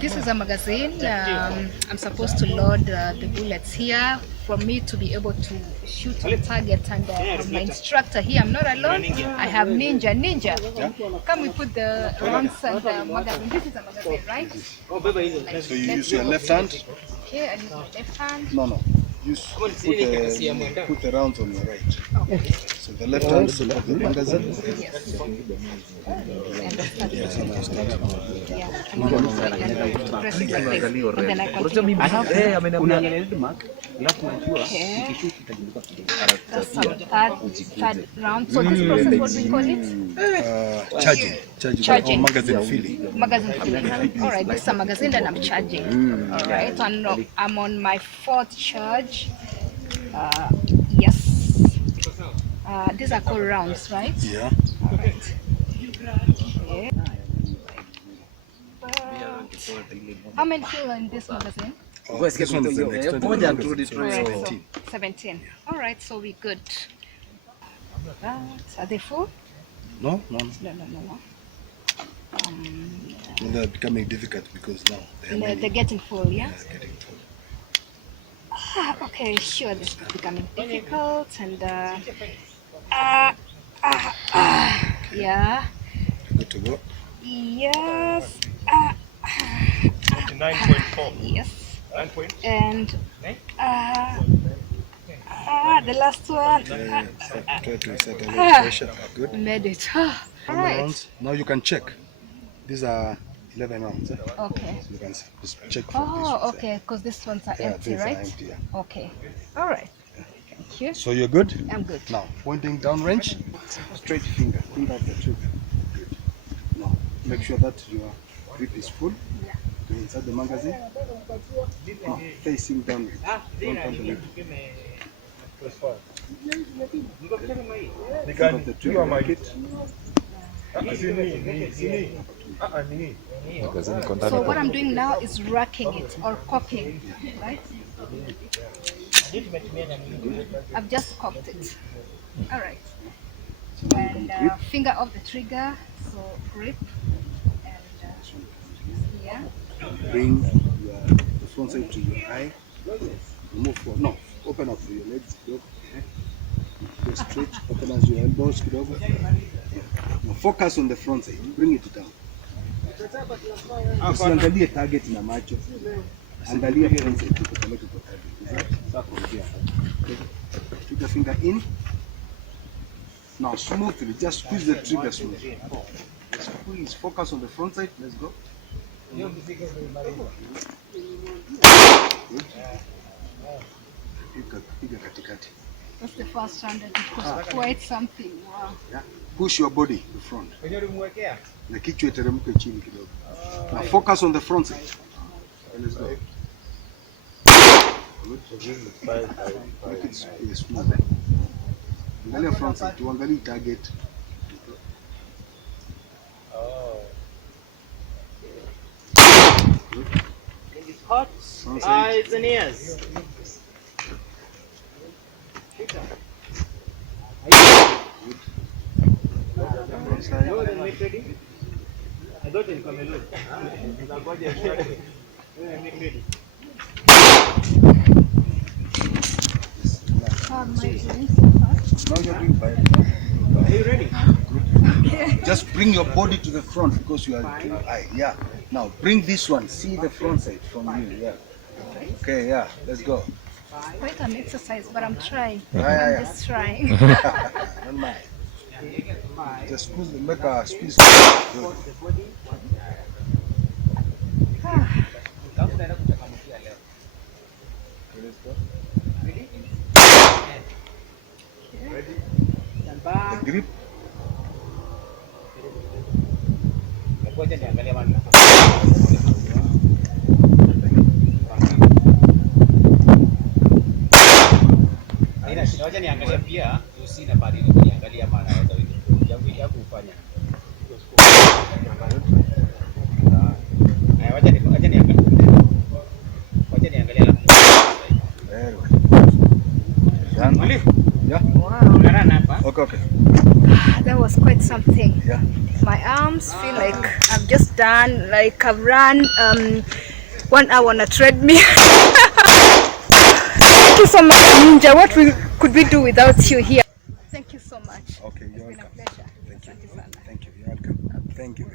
This is a magazine. I'm supposed to load the bullets here for me to be able to shoot on target, and my instructor here. I'm not alone. I have Ninja. Come, we put the rounds and the magazine. This is a magazine, right? Like, so you use your left hand? Okay, I use my left hand. No. Put the rounds on your right. Okay. So the left hand support the magazine. Yes. Third round. So this process, what we call it? Charging. Magazine filling. Magazine filling. All right, this is a magazine that I'm charging. All right, and I'm on my 4th charge. Yes. These are called rounds, right? Yeah. All right. Okay. How many people are in this magazine? This one is an extended 17. All right, so we're good. Are they full? No. No. They're becoming difficult because now they're getting full, yeah? They're getting full. Okay, sure, this is becoming difficult, and yeah. Good to go. Yes. 9.4. Yes. 9 points. And the last one. Try to set a little pressure. Good. Made it. All right. Now you can check. These are 11 rounds. Okay. So you can just check. Oh, okay, because these ones are empty, these right? are empty, yeah. Okay. All right. Thank you. So you're good? I'm good. Now, pointing down range, straight finger of the trigger. Good. Now, make sure that your grip is full. Yeah. To inside the magazine. Now, facing downward. Don't turn the leg. Of the trigger, make it. So what I'm doing now is racking it or cocking, right? I've just cocked it. All right. And finger off the trigger, so grip. And yeah. Bring the front side to your eye. Move forward. No, open up your legs. Go straight. Open as your elbows. Now focus on the front side. Bring it down. Usiangalie target na macho. Angalia front side kupeleka kwa target. Okay. Put the finger in. Now smoothly, just squeeze the trigger smoothly. Squeeze. Focus on the front side. Let's go. Good. Piga katikati. That's the first one that was quite something. Wow. Yeah. Push your body to front. Na kichwa iteremke chini kidogo. Now focus on the front side. Let's go. Good. Make it smooth. Angalia front side. Tuangalie target. Good. It's hot. Eyes and ears. Are you ready? Okay. Just bring your body to the front because you are too high. Yeah. Now bring this one. See the front side from you. Yeah. Okay. Yeah. Let's go. Quite an exercise, but I'm trying. Yeah. I'm just trying. Don't mind. Just squeeze the make a squeeze. Good. Let's go. Ready? The grip. Wacha niangalia pia usi na bali niangalia maana ya kufanya. Wacha niangalia. Wacha niangalia. Done. Yeah. Wow. Okay. That was was quite something. Yeah. My arms feel like I've just done, like I've run 1 hour on a treadmill. Thank you so much, Ninja. What could we do without you here? Thank you so much. Okay, you're It's been a welcome. pleasure. Thank you. Asante sana. Thank you. You're welcome. Thank you.